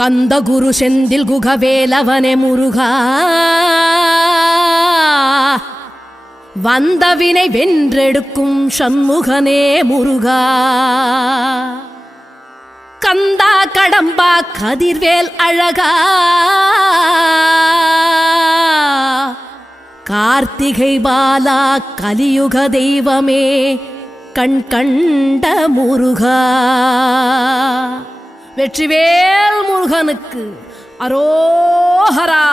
கந்த குரு செந்தில் குகவேலவனே முருகா, வந்தவினை வென்றெடுக்கும் சண்முகனே முருகா. கந்தா கடம்பா கதிர்வேல் அழகா, கார்த்திகை பாலா கலியுக தெய்வமே கண் கண்ட முருகா. வெற்றிவேல் முருகனுக்கு அரோஹரா.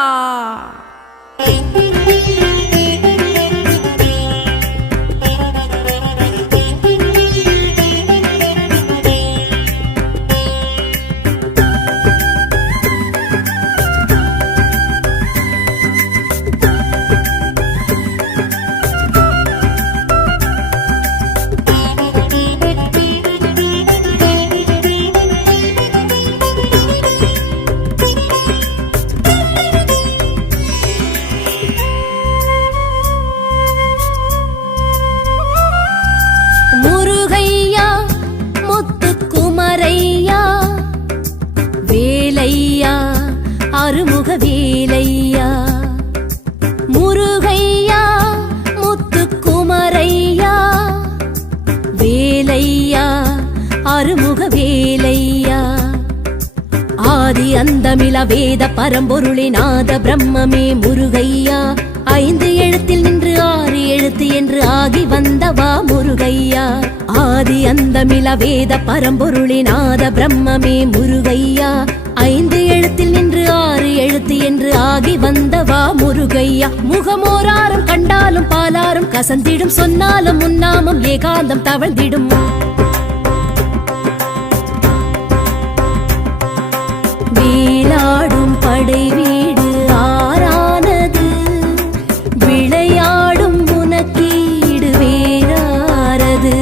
அருமுக வேலையா முருகையா முத்துக்குமரையா, வேலையா அருமுக வேலையா. ஆதி அந்தமில வேத பரம்பொருளினாத பிரம்மமே முருகையா, 5 எழுத்தில் நின்று 6 எழுத்து என்று ஆகி வந்தவா முருகையா. ஆதி அந்தமில வேத பரம்பொருளினாத பிரம்மமே முருகையா, 5 எழுத்தில் நின்று 6 எழுத்து என்று ஆகி வந்தவா முருகையா. முகமோராரும் கண்டாலும் பாலாரும் கசந்திடும், சொன்னாலும் முன்னாமம் ஏகாந்தம் தவழ்ந்திடும். வீலாடும் படை வீடு ஆரானது, விளையாடும் உனக்கீடு வேறாரது.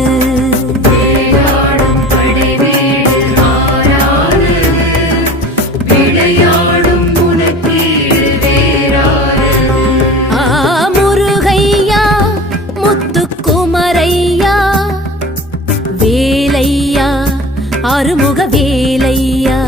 முருகையா முத்துக்குமரையா, வேலையா அருமுக வேலையா.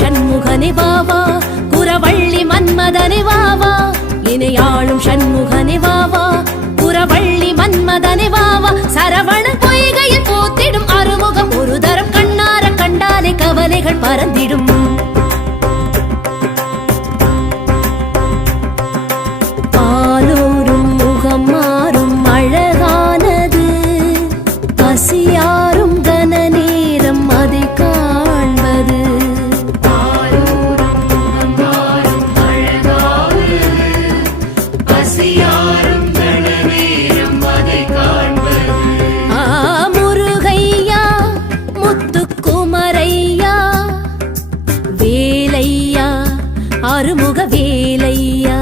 சண்முகனே வாவா, குரவள்ளி மன்மதனே வாவா. இணையாளும் சண்முகனே வாவா, குரவள்ளி மன்மதனே வாவா. சரவண பொய்கையில் போத்திடும் அறுமுகம் ஒரு தரம் கண்ணார கண்டாலே கவலைகள் பறந்திடும். பாலோரும் முகம் மாறும் அழகானது, பசியாரும் கன நேரம் அதை காண்பது. முருகையா முத்துக்குமரையா, வேலையா அருமுக வேலையா.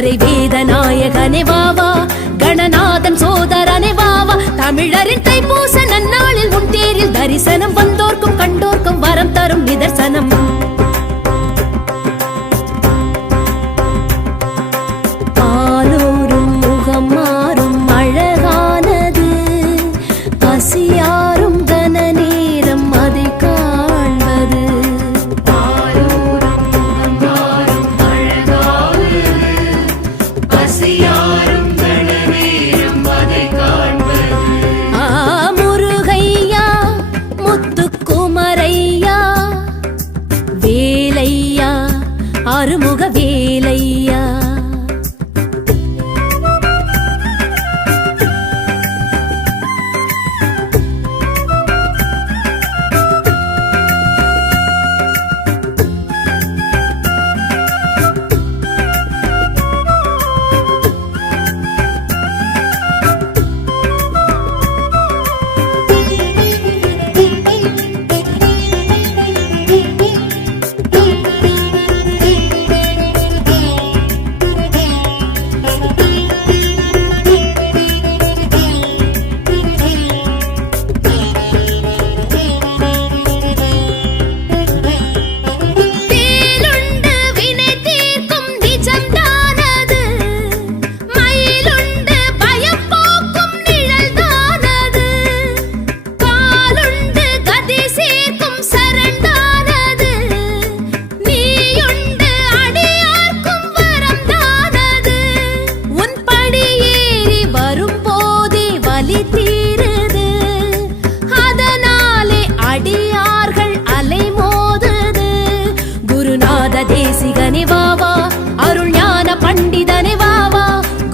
வரை வேத நாயகனே வாவா, கணநாதன் சோதரனே வாவா. தமிழரின் தைப்பூச நன்னாளில் உன் தேரில் தரிசனம், வந்தோர்க்கும் கண்டோர்க்கும் வரம் தரும் நிதர்சனம். பாலோரும் முகம் மாறும் அழகானது, பசியாரும் கன நேரம் அதை காண்பது. முருகையா முத்துக்குமரையா வேலையா அருமுக வேலையா. தேசிகனே வாவா, அருள் ஞான பண்டிதனே வாவா.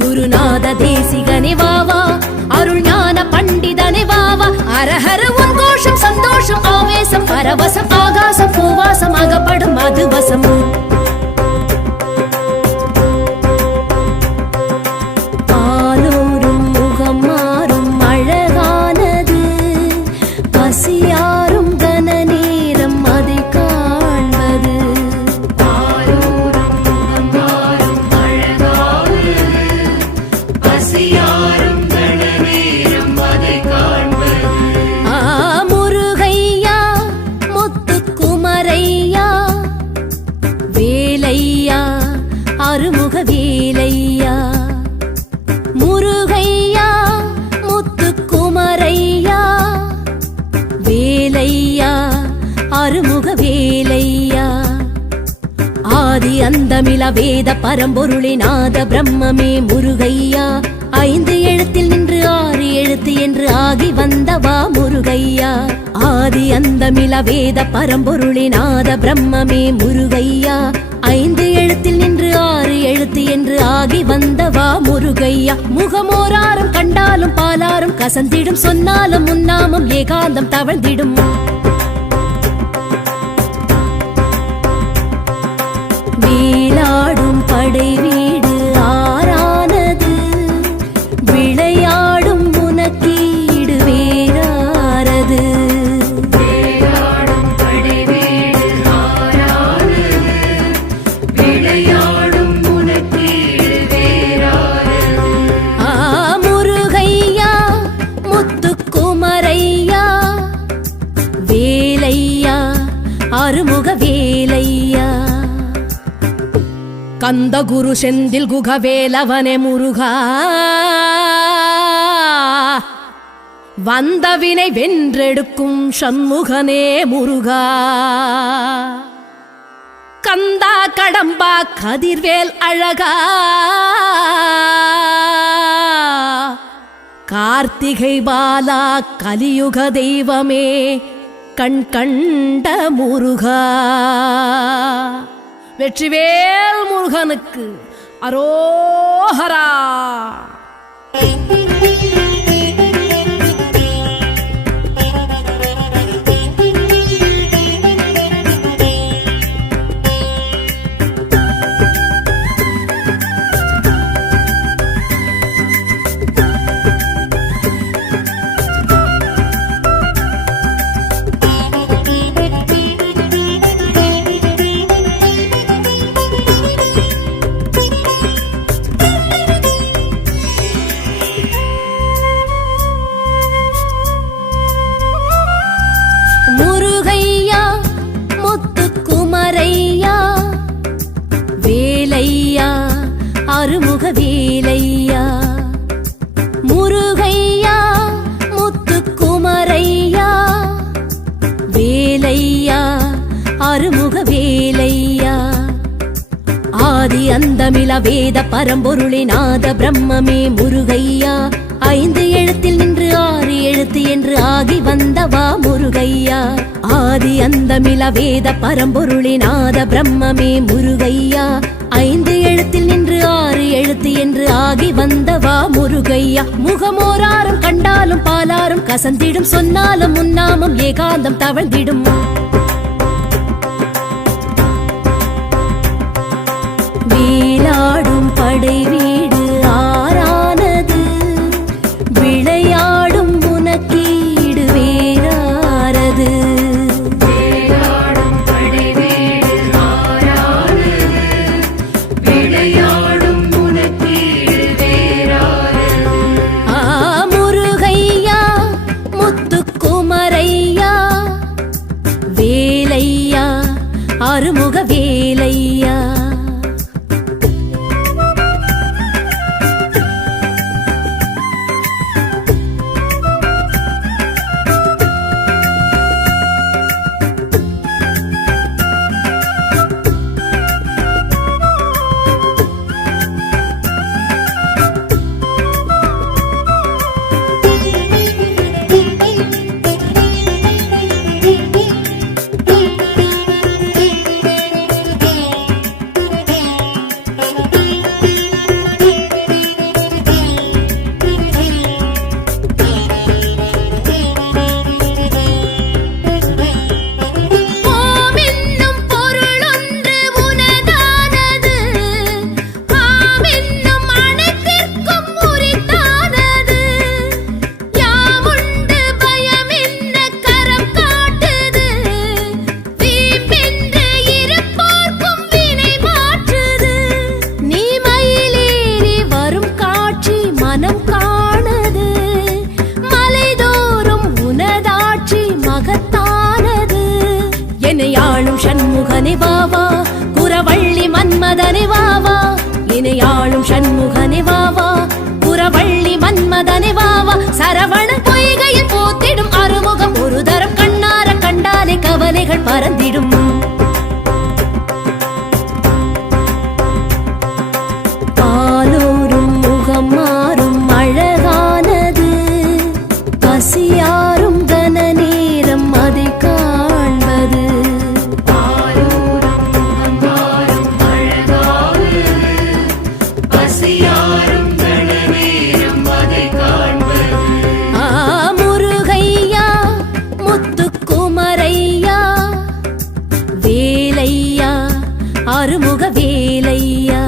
குருநாத தேசிகனே வாவா, அருள் ஞான பண்டிதனே வாவா. அரஹர உன் கோஷம் சந்தோஷம் ஆவேசம் பரவசம் ஆகாசம் பூவாசம் அகப்படும் மதுவசம். பாலோரும் முகம் மாறும் அழகானது, பசியாரும் கன நேரம் அதை காண்பது. முருகையா முத்துக்குமரையா வேலையா அருமுக வேலையா. முருகையா முத்துக்குமரையா வேலையா அருமுக வேலையா. ஆதி அந்தமில வேத பரம்பொருளினாத பிரம்மமே முருகையா. 5 எழுத்தில் நின்று 6 எழுத்து என்று ஆகி வந்தவா முருகையா. ஆதி அந்தமில வேத பரம்பொருளினாத பிரம்மமே முருகையா. 5 எழுத்தில் நின்று 6 எழுத்து என்று ஆகி வந்தவா முருகையா. முகமோராரும் கண்டாலும் பாலாரும் கசந்திடும், சொன்னாலும் முன்னாமும் ஏகாந்தம் தவழ்ந்திடும். வீலாடும் படை வீடு ஆறானது, விளையாடும் உனக்கீடு வேறாரது. முருகையா முத்துக்குமரையா வேலையா அருமுக வேலையா. கந்த குரு செந்தில் குகவேலவனே முருகா, வந்தவினை வென்றெடுக்கும் சண்முகனே முருகா. கந்தா கடம்பா கதிர்வேல் அழகா, கார்த்திகை பாலா கலியுக தெய்வமே கண் கண்ட முருகா. வெற்றிவேல் முருகனுக்கு அரோஹரா. ஆறுமுக வேலையா முருகையா முத்துக்குமரையா வேலையா ஆறுமுக வேலையா ஆதி அந்தமில வேத பரம்பொருளே நாத பிரம்மமே முருகையா 5 எழுத்தில் நின்று 6 எழுத்து என்று ஆகி வந்தவா முருகையா ஆதி அந்தமில வேத பரம்பொருளே நாத பிரம்மமே முருகையா 5 எழுத்தில் நின்று 6 எழுத்து என்று ஆகி வந்தவா முருகையா முகமோராரும் கண்டாலும் பாலாரும் கசந்திடும் சொன்னாலும் முன்னாமும் ஏகாந்தம் தவழ்ந்திடும் வேலாடும் படை வீடு ஆரானது விளையாடும் உனக்கீடு வேறாரது வேலாடும் படை வீடு ஆரானது விளையாடும் உனக்கீடு வேறாரது முருகையா முத்துக்குமரையா வேலையா ஆறுமுக வேலையா சண்முகனே வாவா குரவள்ளி மன்மதனே வாவா இணையாளும் சண்முகனே வாவா குரவள்ளி மன்மதனே வாவா சரவண பொய்கையில் போத்திடும் அறுமுகம் ஒரு தரம் கண்ணார கண்டாலே கவலைகள் பறந்திடும் பாலூரும் முகம் மாறும் அழகானது பசியாரும் கன நேரம் அதை காண்பது ஆறுமுக வேலையா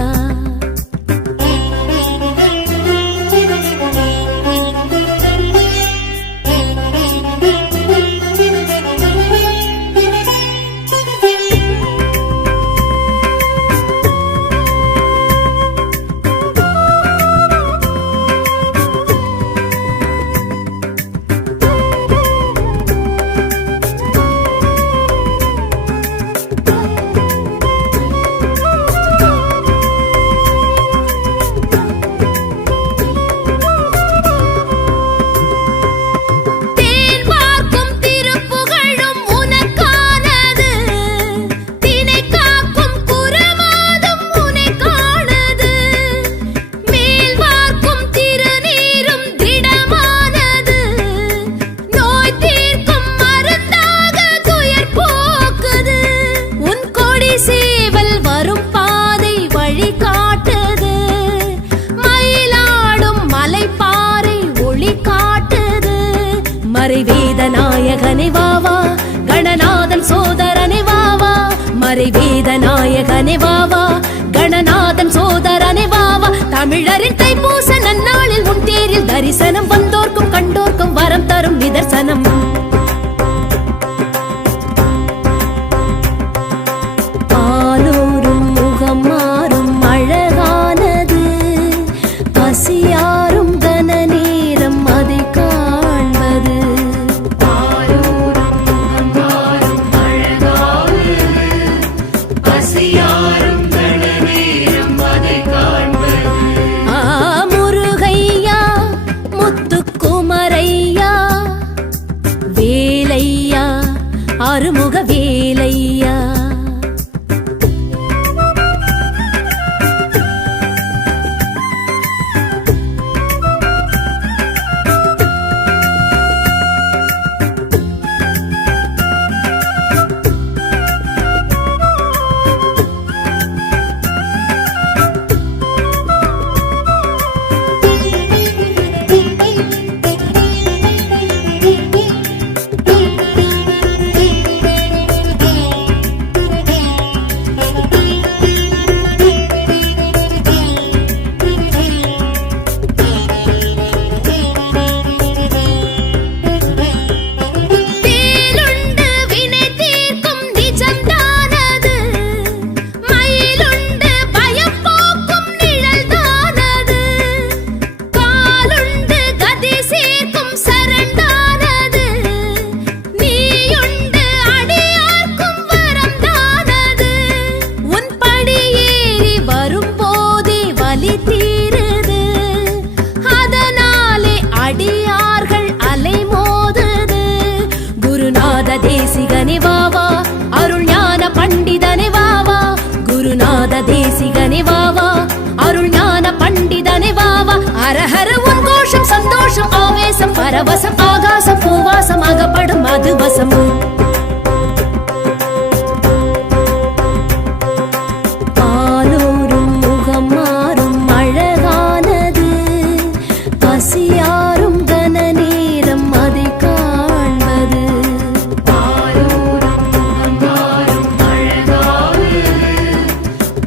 மறைவேதநாயகனே வாவா கணநாதன் சோதரனே வாவா மறைவேதநாயகனே வாவா கணநாதன் சோதரனே வாவா தமிழரின் தைப்பூச நன்னாளில் உன் தேரில் தரிசனம் வந்தோர்க்கும் கண்டோர்க்கும் வரம் தரும் நிதர்சனம் பாலூரும் முகம் மாறும் அழகானது பசியாரும் கன நேரம் அதை காண்பது பசியாரும் கன பரவசம் ஆகாசம் பூவாசம் அகப்படும் அது வசம் பாலூரும் முகம் மாறும் அழகானது பசியாரும் கன நேரம் அதை காண்பது பாலூரும் முகம் மாறும் அழகானது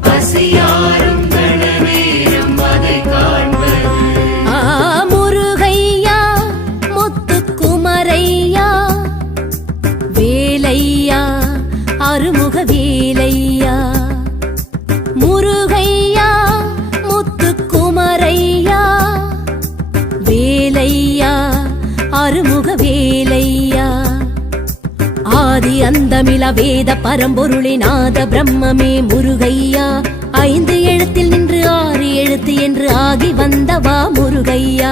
பசியாரும் கன நேரம் அதை காண்பது முருகையா முத்துக்குமரையா வேலையா அருமுக வேலையா முருகையா முத்துக்குமரையா வேலையா அருமுக வேலையா ஆதி அந்தமில வேத பரம்பொருளினாத பிரம்மமே முருகையா 5 எழுத்தில் நின்று 6 எழுத்து என்று ஆகி வந்தவா முருகையா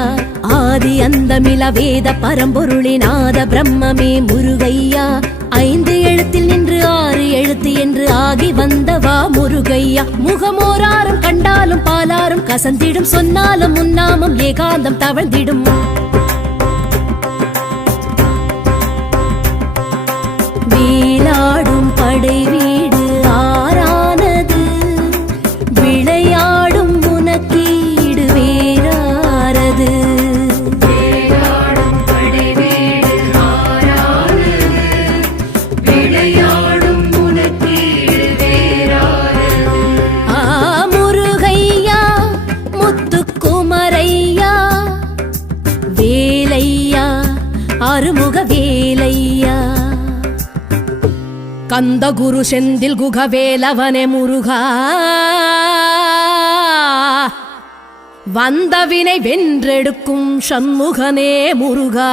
ஆதி அந்தமில வேத பரம்பொருளினாத பிரம்மமே முருகையா 5 எழுத்தில் நின்று 6 எழுத்து என்று ஆகி வந்தவா முருகையா முகமோராரும் கண்டாலும் பாலாரும் கசந்திடும் சொன்னாலும் முன்னாமம் ஏகாந்தம் தவழ்ந்திடும் வீலாடும் படை வீடு ஆறானது விளையாடும் உனக்கீடு வேறாரது வீலாடும் படை வீடு ஆறானது விளையாடும் உனக்கீடு வேறாரது முருகையா முத்துக்குமரையா வேலையா அருமுக வேலையா கந்த குரு செந்தில் குகவேலவனே முருகா வந்தவினை வென்றெடுக்கும் சண்முகனே முருகா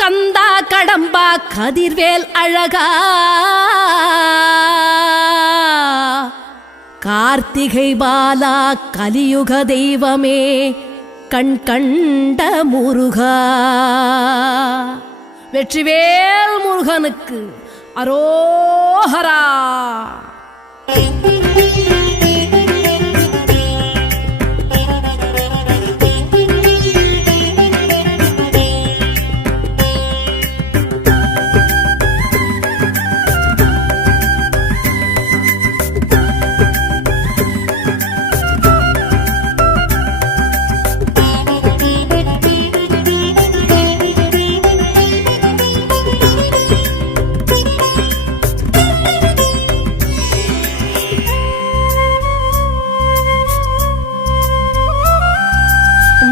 கந்தா கடம்பா கதிர்வேல் அழகா கார்த்திகை பாலா கலியுக தெய்வமே கண் கண்ட முருகா வெற்றிவேல் முருகனுக்கு அரோஹரா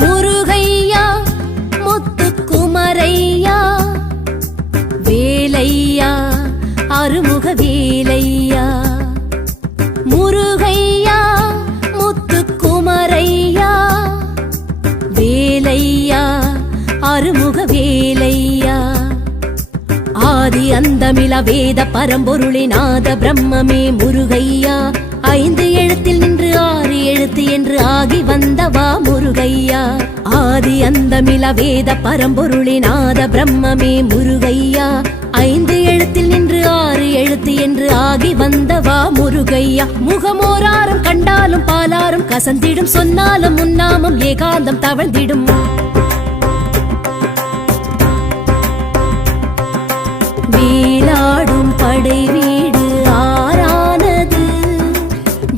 முருகையா முத்துக்குமரையா வேலையா அருமுக வேலையா முருகையா முத்துக்குமரையா வேலையா அருமுக வேலையா ஆதி அந்தமில வேத பரம்பொருளினாத பிரம்மமே முருகையா 5 எழுத்தில் நின்று 6 எழுத்து என்று ஆகி வந்தவா முருகையா ஆதி அந்தமில வேத பரம்பொருளினாத பிரம்மமே முருகையா 5 எழுத்தில் நின்று 6 எழுத்து என்று ஆகி வந்தவா முருகையா முகமோராரும் கண்டாலும் பாலாரும் கசந்திடும் சொன்னாலும் முன்னாமம் ஏகாந்தம் தவழ்ந்திடும் வீலாடும் படை வீடு ஆறானது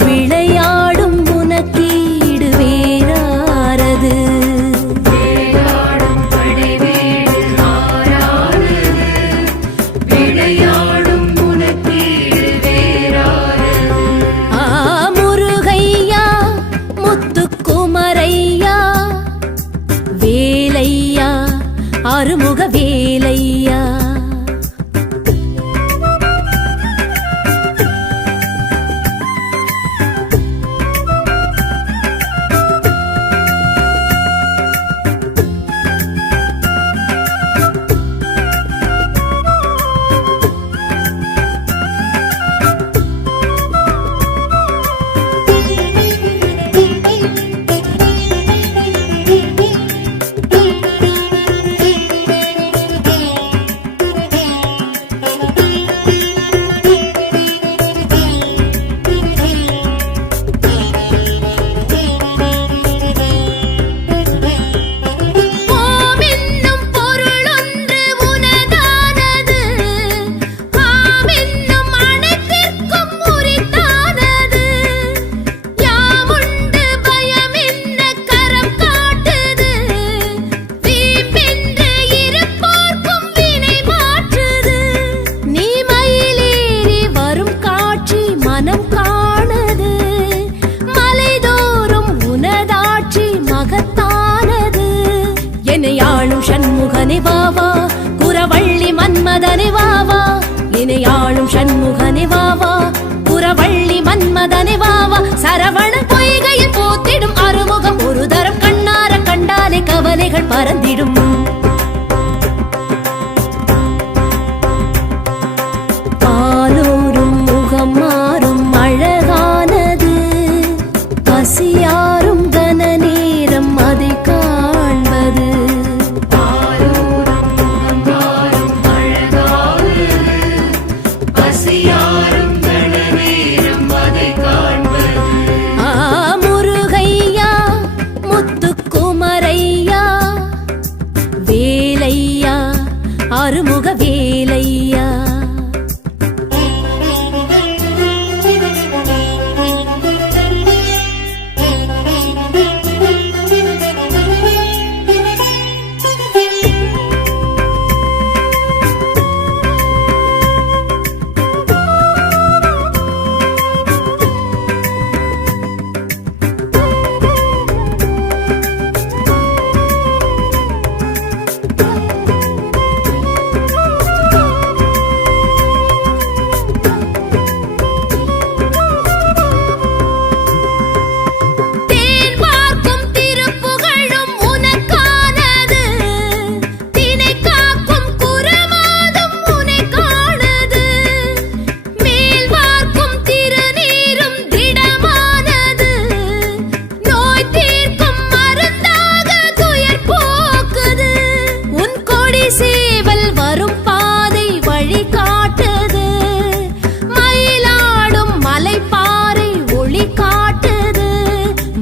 விளையாடும் உனக்கீடு வேறாரது வீலாடும் படை வீடு ஆறானது விளையாடும் உனக்கீடு வேறாரது முருகையா முத்துக்குமரையா வேலையா அருமுக வேலையா பறந்திடும். பாலூரும் முகம் மாறும் அழகானது, பசியாரும் கன நேரம் அதை காண்பது. முருகையா முத்துக்குமரையா வேலையா அருமுக வேலையா.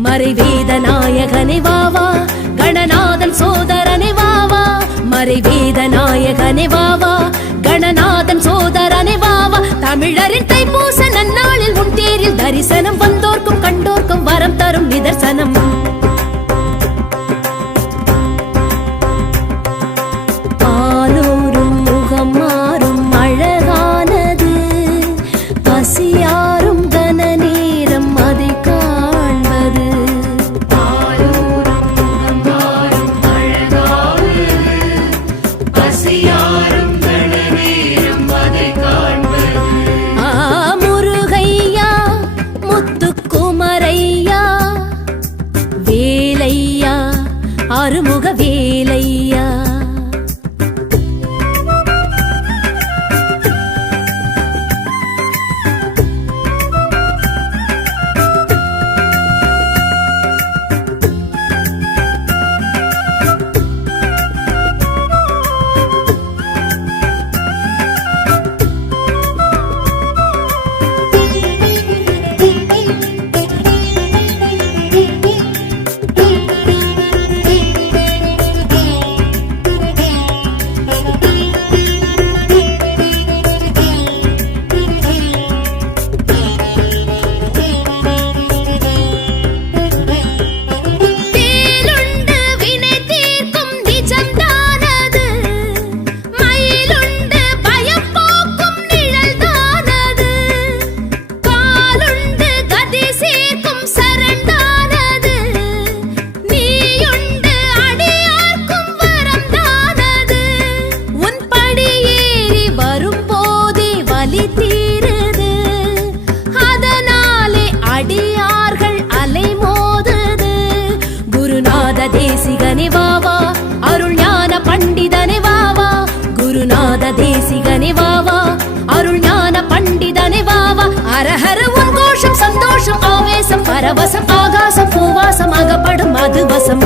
மறைவேதநாயகனே வாவா கணநாதன் சோதரனே வாவா. மறைவேதநாயகனே வாவா கணநாதன் சோதரனே வாவா. தமிழரின் தைப்பூச நன்னாளில் உன் தேரில் தரிசனம் வந்தோர்க்கும் கண்டோர்க்கும் வரம் தரும் நிதர்சனம். பாலூரும் முகம் மாறும் அழகானது, பசியாரும் கன நேரம் அதை காண்பது. முருகையா முத்துக்குமரையா வேலையா அருமுக வேலையா. தேசிகனே வாவா அருள் ஞான பண்டிதனே வாவா. குருநாத தேசிகனே வாவா அருள் ஞான பண்டிதனே வாவா. அரஹர உன் கோஷம் சந்தோஷம் ஆவேசம் பரவசம் ஆகாசம் பூவாசம் அகப்படும் மதுவசம்.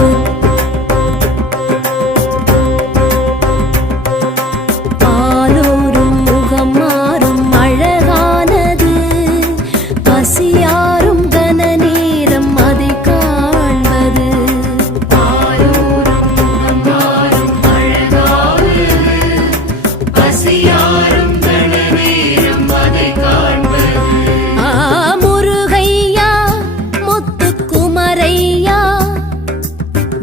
பாலூரும் முகம் மாறும் அழகானது, பசியாரும் கன நேரம் அதை காண்பது. முருகையா முத்துக்குமரையா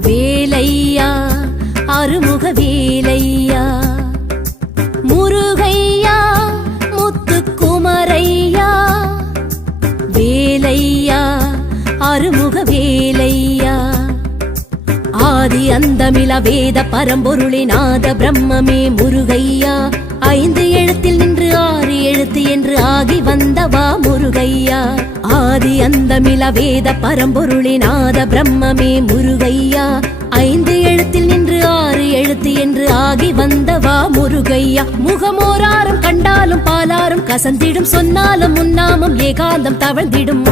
வேலையா அருமுக வேலையா. முருகையா முத்துக்குமரையா வேலையா அருமுக வேலையா. ஆதி அந்தமில வேத பரம்பொருளினாத பிரம்மமே முருகையா 5 எழுத்தில் நின்று 6 எழுத்து என்று ஆகி வந்தவா முருகையா ஆதி அந்தமில வேத பரம்பொருளினாத பிரம்மமே முருகையா 5 எழுத்தில் நின்று 6 எழுத்து என்று ஆகி வந்தவா முருகையா முகமோராரும் கண்டாலும் பாலாரும் கசந்திடும் சொன்னாலும் முன்னாமம் ஏகாந்தம் தவழ்ந்திடும்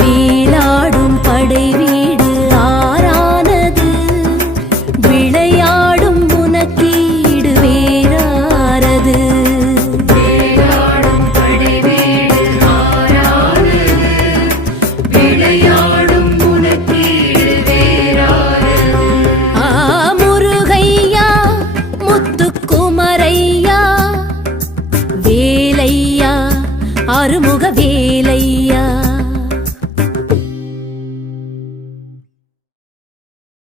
வீலாடும் படை வீடு ஆறானது விளையாடும் உனக்கீடு வேறாரது வேலாடும் படை வீடு ஆறானது விளையாடும் உனக்கீடு வேறாரது முருகையா முத்துக்குமரையா வேலையா அருமுக வேலையா